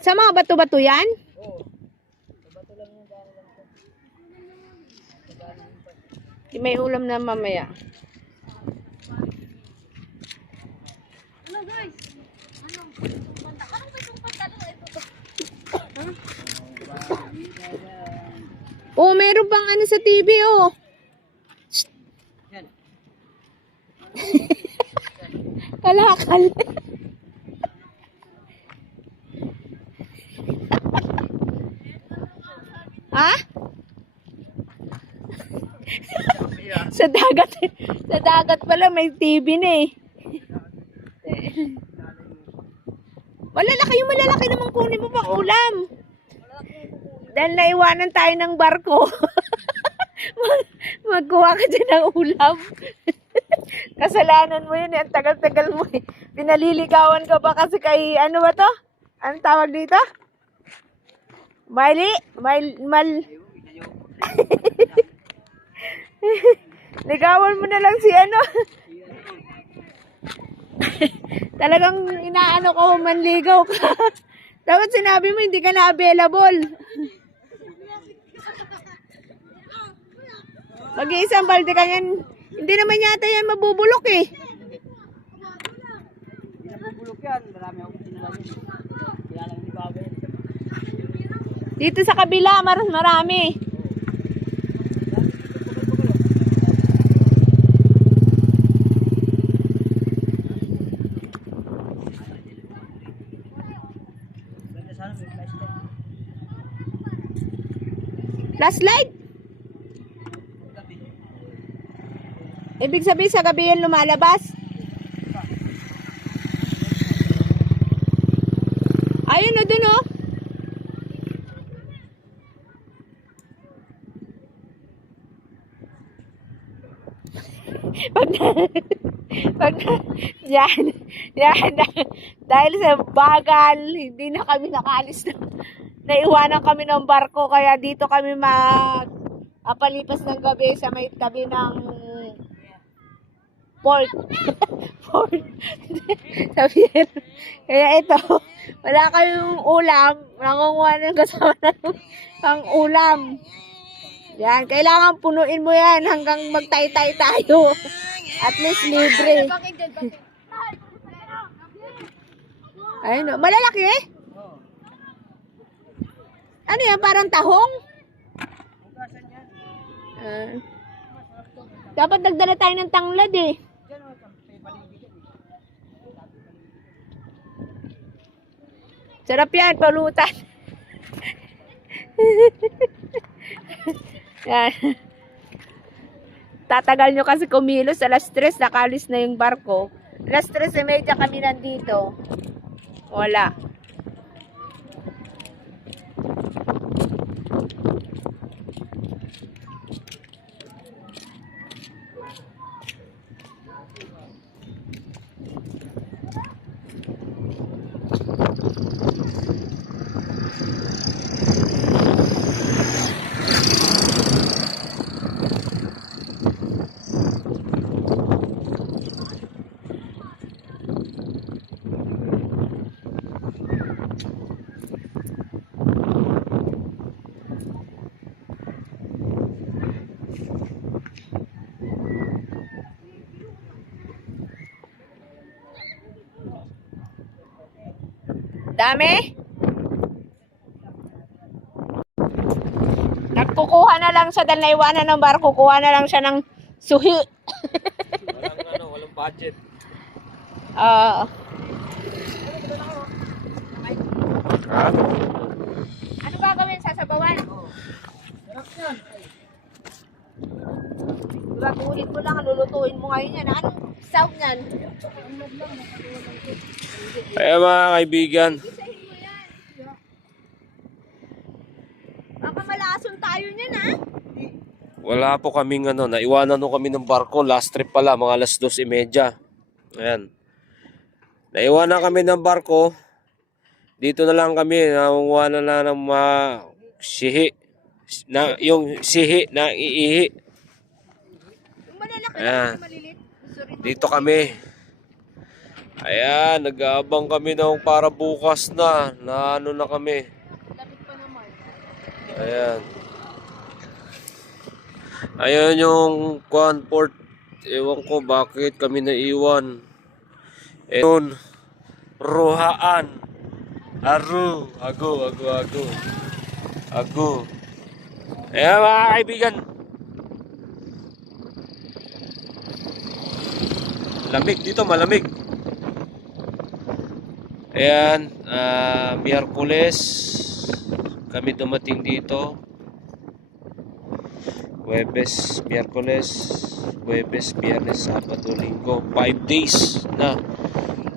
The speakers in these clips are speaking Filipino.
Sa mga bato-bato yan? Oo. Bato lang yung daan lang ko. May ulam na mamaya. Ano guys? Anong panta? Anong itong panta? Oh, meron bang ano sa TV, oh. Yan. Kalakal. Ha? Sa dagat pala may TV na eh. Malalaki naman kunin mo pang ulam. Dahil naiwanan tayo ng barko. Magkuha ka dyan ng ulam. Kasalanan mo yun eh. Ang tagal-tagal mo eh. Pinaliligawan ka ba kasi kay ano ba to? Anong tawag dito? Ligawan mo na lang si ano. Talagang inaano ko, manligaw ka. Dapat sinabi mo hindi ka na available. Mag-iisang balde ka yan. Hindi naman yata yan mabubulok eh. Hindi na bubulok yan. Marami akong sinalamin. Kaya lang hindi bagay. Dito sa kabila, marami. Flashlight? Ibig sabihin sa gabi yan lumalabas? Ayun na dun oh. Yan, dahil sa bagal, hindi na kami nakaalis na. Naiwanan kami ng barko, kaya dito kami palipas ng gabi sa may tabi ng port. Port. Sabihin. Kaya ito, wala kayong ulam, nangunguha ng kasama ng pang ulam. Yan, kailangan punuin mo yan hanggang magtay-tay tayo. At least libre. Ayun, malalaki eh. Ano yan, parang tahong? Dapat nagdala tayo ng tanglad eh. Sarap yan, palutan. Yan. Tatagal nyo kasi kumilos. Alas 3, nakalis na yung barko. Alas 3:30 kami nandito. Wala. Dami? Nagkukuha na lang siya dahil naiwanan ng barko. Kuha na lang siya ng suhi. Walang budget. Ano gagawin? Sasabawan? Sarap yan. Gagawin mo lang. Lulutuin mo ngayon yan. Anong sound yan? Kaya mga kaibigan, Baka malason tayo niyan ha? wala po kaming naiwanan no kami ng barko. Last trip pala, mga alas 2:30. Ayan. Naiwanan kami ng barko. Dito na lang kami, nangunguha na ng mga sihi. Yung sihi na iihi. Yung malalaki Ayan. na malilit. Gusto Dito kami. Ayan, nag-aabang kami ng para bukas na. Na ano na kami. Ayan. Ayan yung port. Ewan ko bakit kami naiwan. Ayun. Ruhaan. Ago. Ayan mga kaibigan. Lamig dito, malamig. Ayan, Miyerkules kami dumating dito. Huwebes, Miyerkules, Huwebes, Biyernes, Sabado, Linggo. 5 days na.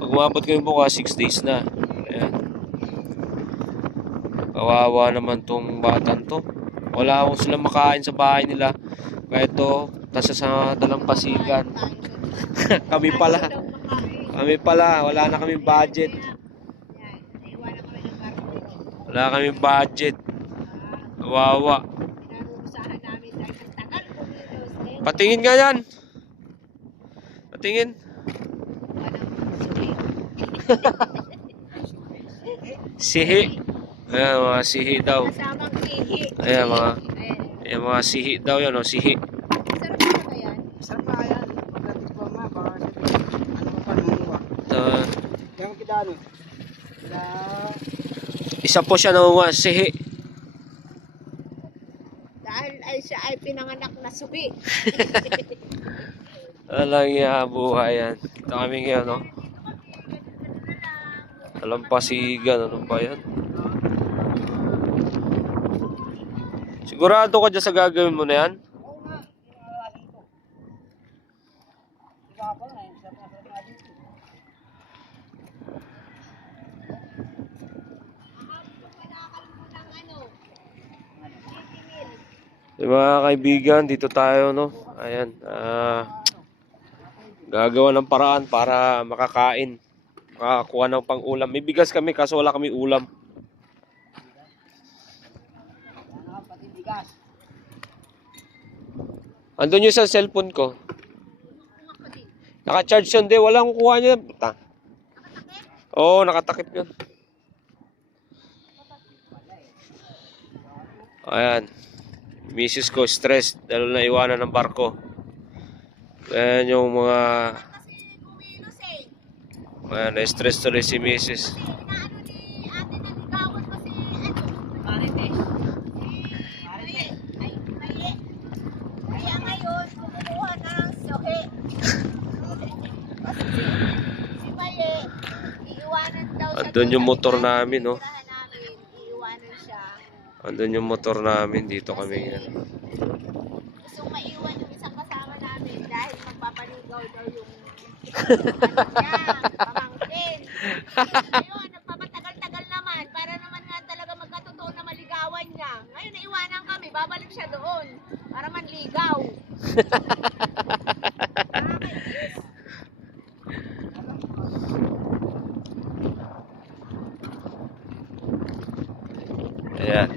Pag umabot kami bukas, 6 days na. Ayan. Kawawa naman tong batan to. Wala akong silang makain sa bahay nila. Kaya ito, nasa sa dalampasigan. Kami pala, wala na kaming budget. Wala kaming budget. Kawawa. Patingin nga yan. Patingin. Sihi. Ayan, mga sihi daw. Kasamang sihi. Ayan, mga sihi daw yan, o, sihi. Sarap na ba yan? Sarap na yan. Pagdating ko ma, baka ano pa nangunguha. Yung kita ano? Kila... Isa po siya nangunguha, sihi. Dahil ay siya ay pinanganak na suki. Alang iya, buhay yan. Ito kami ngayon, no? Dalampasigan, ano ba yan? Sigurado ka dyan sa gagawin mo na yan? Oo nga, pinangalan dito. Diba ako na yun? Sarap na dito. Mga kaibigan, dito tayo, no? Ayan, gagawa ng paraan para makakain. Makakuha ng pang-ulam. May bigas kami, kaso wala kami ulam. Ano, pati bigas. Andun yung sa cellphone ko. Naka-charge yun, di. Walang kukuha niya. Puta. Oo, nakatakip yun. Ayan. Misis ko stress dahil naiwanan ng barko. Ayan yung mga... Ayan, na-stress tuloy si misis. Kaya ngayon, kumukuha na ng suki. Si Mali, iiwanan daw siya. Andun yung motor namin, no? Iiwanan siya. Andun yung motor namin. Dito kami yan. Gusto maiwan yung isang kasama namin dahil magpapaligaw daw yung pamangkin. Ayun, nagpapatagal-tagal naman para naman nga talaga magkatotoo na maligawan niya. Ngayon, naiwanan kami. Babalik siya doon para manligaw. Ayan.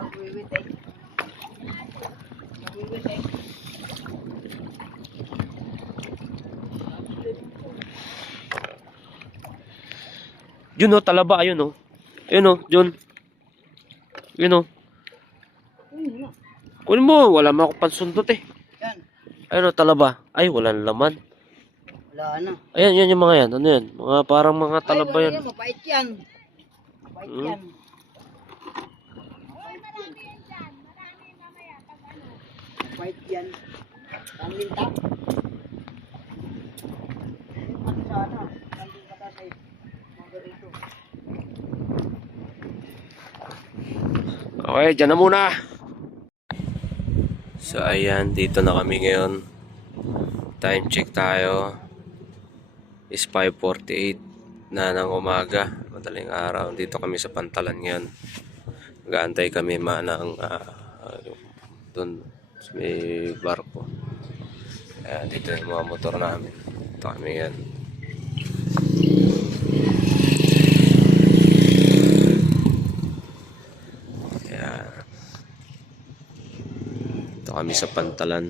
Magwiwit eh. Magwiwit eh. Yun, no? Talaba. Ayun, no? Ayun, no? Jun. Yun, no? Kunin mo. Wala mo ako pansundot, eh. Yan. Ayun, no? Talaba. Ay, walang laman. Wala na. Ayan, yan yung mga yan. Ano yan? Mga parang mga talaba Ay, yan. wala yan. Mapait yan. Mapait yan. Mapait yan. Panlinta. Ano sana? Nandun ka tayo sa mga rito. Okay, dyan na muna. So, ayan. Dito na kami ngayon. Time check tayo. Is 5:48 na ng umaga. Madaling araw. Dito kami sa Pantalan ngayon. Mag-aantay kami ng doon sa may barko. Ayan, dito yung mga motor namin. Ito kami yan. kami sa Pantalan.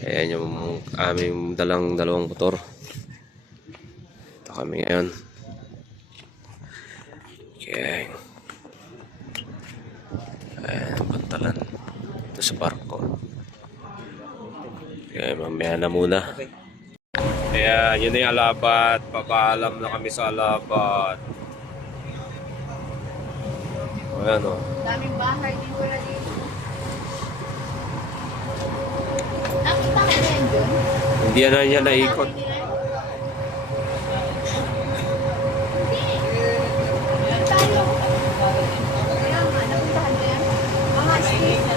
Ayan yung aming dalawang motor. Ito kami ngayon. Okay. Ayan, Pantalan. Ito sa barko. Okay, mamaya na muna. Ayan, yun na yung Alabat. Papaalam na kami sa Alabat. Ayan o. Daming bahay dito na dito. Nakita ka na yan dun? Hindi na niya naikot. Hindi. Tayo. Kaya nga, napuntahan mo yan. Mga skinita,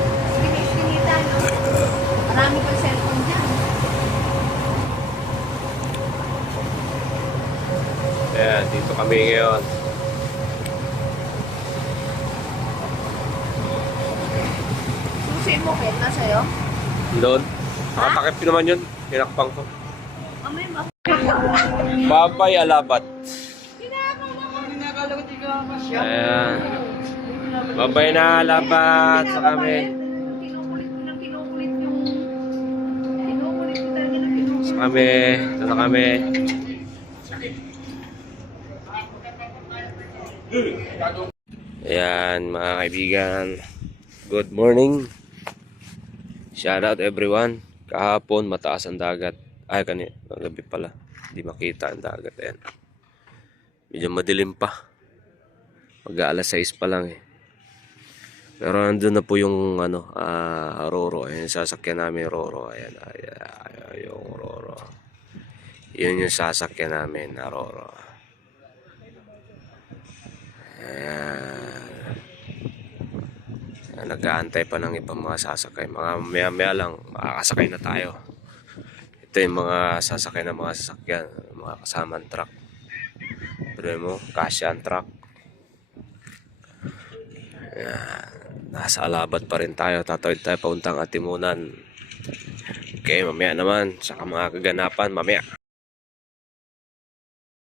no? Marami pa cellphone dyan. Ayan, dito kami ngayon. Susi mo, Ken, na sa'yo? Doon. Nakatakip naman yun. Pinakpang ko. Amay ba? Babay Alabat. Nakakala ko di ka kasya. Ayan. Babay na Alabat sa kami. Kinukulit ko ng kinukulit yung... Kinukulit ko talaga ng kinukulit. Sa kami. Ito na kami. Ayan mga kaibigan. Good morning. Shout out everyone. Kahapon mataas ang dagat. Ay gabi pala. Hindi makita ang dagat. Ayan. Medyo madilim pa. Mag-aalas 6 pa lang eh. Pero nandun na po yung Roro. Ayan, sasakyan namin Roro. Ayan, yung Roro. Yun yung sasakyan namin na Roro. Ayan. Nag-aantay pa ng ibang mga sasakay. Mga maya-maya lang, makakasakay na tayo. Ito yung mga sasakay ng mga sasakyan. Mga kasamang truck. Pero mo, kasya ang truck. Ayan. Nasa Alabat pa rin tayo. Tatawid tayo pauntang Atimunan. Okay, mamaya naman. Saka mga kaganapan, mamaya.